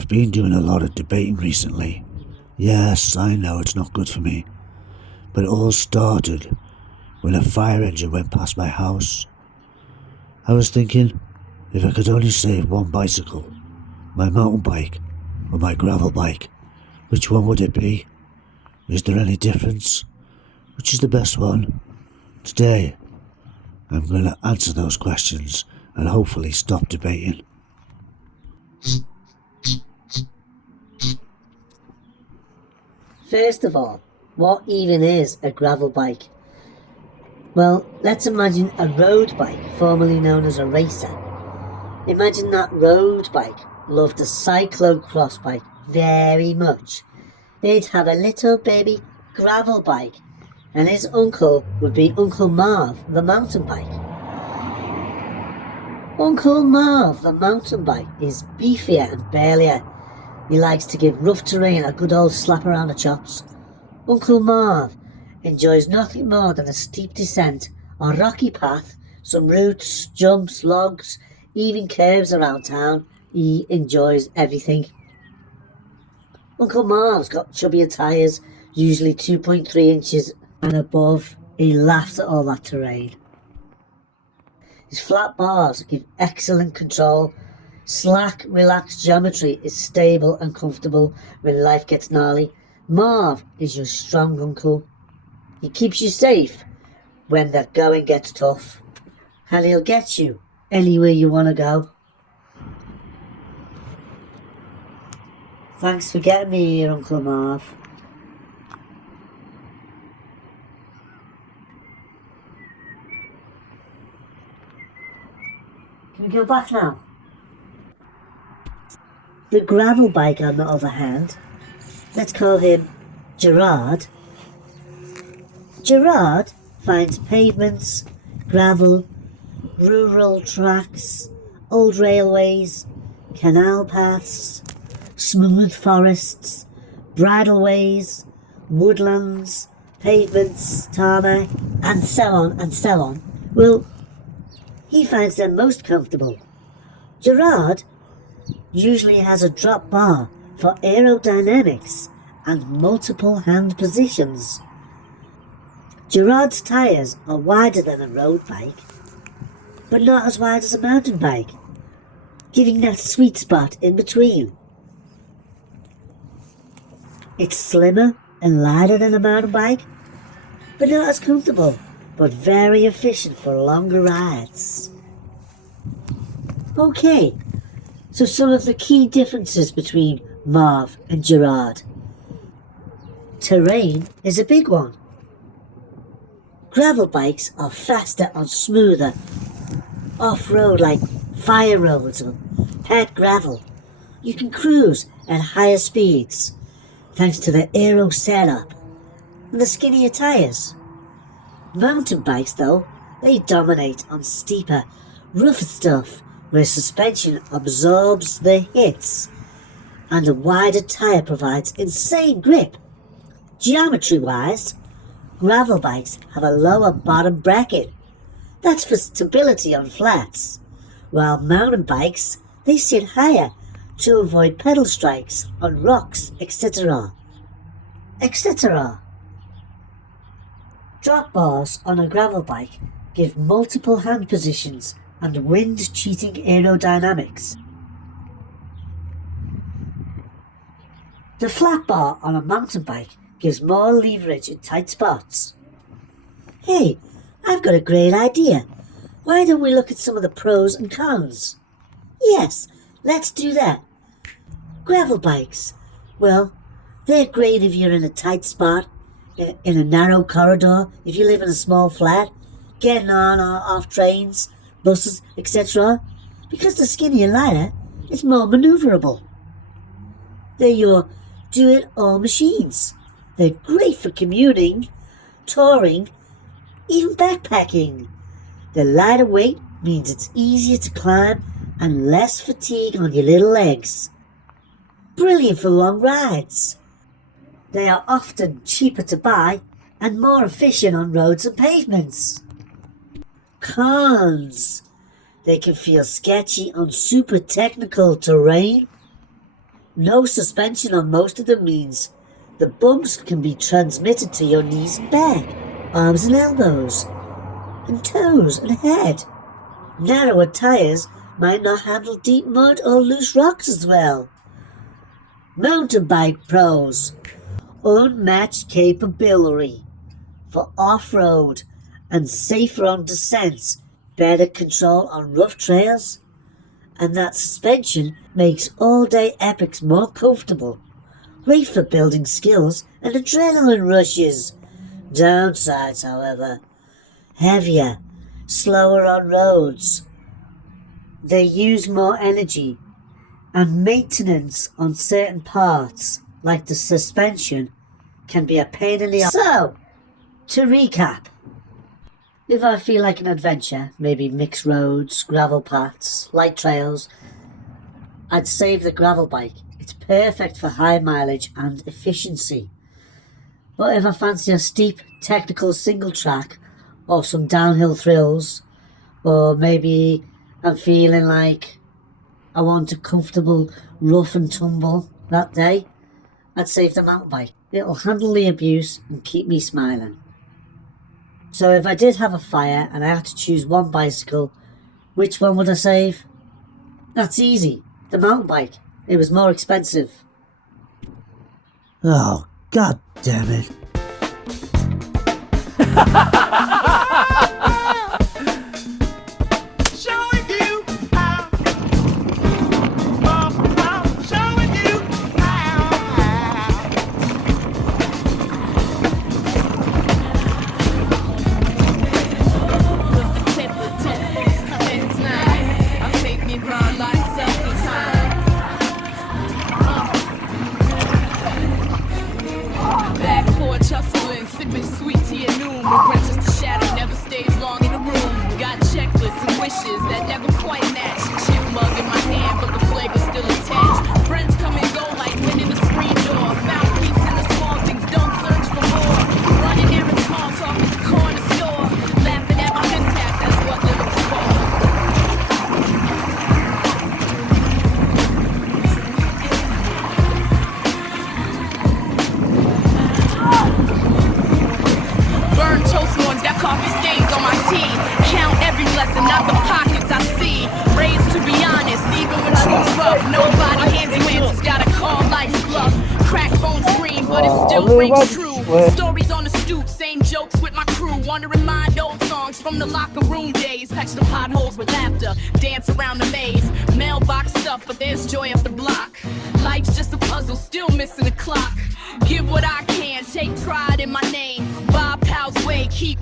I've been doing a lot of debating recently. Yes, I know it's not good for me, but it all started when a fire engine went past my house. I was thinking, if I could only save one bicycle, my mountain bike or my gravel bike, which one would it be? Is there any difference? Which is the best one? Today, I'm going to answer those questions and hopefully stop debating. First of all, what even is a gravel bike? Well, let's imagine a road bike, formerly known as a racer. Imagine that road bike loved a cyclocross bike very much. They'd have a little baby gravel bike, and his uncle would be Uncle Marv, the mountain bike. Uncle Marv, the mountain bike, is beefier and burlier. He likes to give rough terrain a good old slap around the chops. Uncle Marv enjoys nothing more than a steep descent, a rocky path, some roots, jumps, logs, even curves around town. He enjoys everything. Uncle Marv's got chubbier tyres, usually 2.3 inches and above. He laughs at all that terrain. His flat bars give excellent control. Slack, relaxed geometry is stable and comfortable when life gets gnarly. Marv is your strong uncle. He keeps you safe when the going gets tough. And he'll get you anywhere you want to go. Thanks for getting me here, Uncle Marv. Can we go back now? The gravel bike, on the other hand, let's call him Gerard. Gerard finds pavements, gravel, rural tracks, old railways, canal paths, smooth forests, bridleways, woodlands, pavements, tarmac, and so on and so on. Well, he finds them most comfortable. Gerard usually has a drop bar for aerodynamics and multiple hand positions. Gerard's tyres are wider than a road bike, but not as wide as a mountain bike, giving that sweet spot in between. It's slimmer and lighter than a mountain bike, but not as comfortable, but very efficient for longer rides. Okay, so some of the key differences between Marv and Gerard. Terrain is a big one. Gravel bikes are faster and smoother off-road like fire roads or pet gravel. You can cruise at higher speeds thanks to the aero setup and the skinnier tyres. Mountain bikes, though, they dominate on steeper, rougher stuff where suspension absorbs the hits and a wider tyre provides insane grip. Geometry-wise, gravel bikes have a lower bottom bracket. That's for stability on flats, while mountain bikes, they sit higher to avoid pedal strikes on rocks, etc. etc. Drop bars on a gravel bike give multiple hand positions and wind-cheating aerodynamics. The flat bar on a mountain bike gives more leverage in tight spots. Hey, I've got a great idea. Why don't we look at some of the pros and cons? Yes, let's do that. Gravel bikes. Well, they're great if you're in a tight spot, in a narrow corridor, if you live in a small flat, getting on or off trains, buses, etc. Because the skinnier and lighter, it's more manoeuvrable. They're your do-it-all machines. They're great for commuting, touring, even backpacking. The lighter weight means it's easier to climb and less fatigue on your little legs. Brilliant for long rides. They are often cheaper to buy and more efficient on roads and pavements. Cons. They can feel sketchy on super technical terrain. No suspension on most of them means the bumps can be transmitted to your knees and back, arms and elbows, and toes and head. Narrower tyres might not handle deep mud or loose rocks as well. Mountain bike pros. Unmatched capability for off-road and safer on descents, better control on rough trails, and that suspension makes all-day epics more comfortable. Great for building skills and adrenaline rushes. Downsides, however, heavier, slower on roads. They use more energy, and maintenance on certain parts, like the suspension, can be a pain in the ass. So, to recap, if I feel like an adventure, maybe mixed roads, gravel paths, light trails, I'd save the gravel bike. It's perfect for high mileage and efficiency. But if I fancy a steep, technical single track, or some downhill thrills, or maybe I'm feeling like I want a comfortable rough and tumble that day, I'd save the mountain bike. It'll handle the abuse and keep me smiling. So if I did have a fire and I had to choose one bicycle, which one would I save? That's easy. The mountain bike. It was more expensive. Oh, god damn it. Showing you how. Oh, showing you how. Was the temples coming tonight? I'll take me round like something time. Back porch hustling, sipping sweet tea at noon. Regret just a shadow, never stays long in the room. Got checklists and wishes that never quite match. Chip mug in my hand, but the flavor's still attached. Friends come and go like wind in the screen door. Found peace in the small things, don't search for more. Running errands, small talk at the corner store. Laughing at my mishaps, that's what living's for. Burn toast ones, got coffee stains on my tea. Count every blessing, not the pockets I see. Raised to be honest, even when truth's rough. Nobody hands you answers, gotta call life's bluff. Crack phone screen, but it still rings true. Stories on the stoop, same jokes with my crew. Wanna remind old songs from the locker room days. Patch the potholes with laughter, dance around the maze. Mailbox stuff, but there's joy up the block. Life's just a puzzle, still missing a clock. Give what I can, take pride in my name. Bob Powell's way, keep